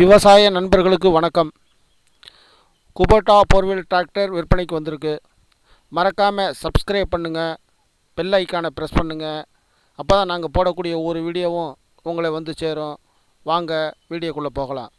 விவசாய நண்பர்களுக்கு வணக்கம். குபோட்டா 4 வீல் டிராக்டர் விற்பனைக்கு வந்திருக்கு. மறக்காமல் சப்ஸ்கிரைப் பண்ணுங்கள், பெல் ஐக்கானை ப்ரெஸ் பண்ணுங்கள். அப்போ தான் நாங்கள் போடக்கூடிய ஒவ்வொரு வீடியோவும் உங்களை வந்து சேரும். வாங்க வீடியோக்குள்ளே போகலாம்.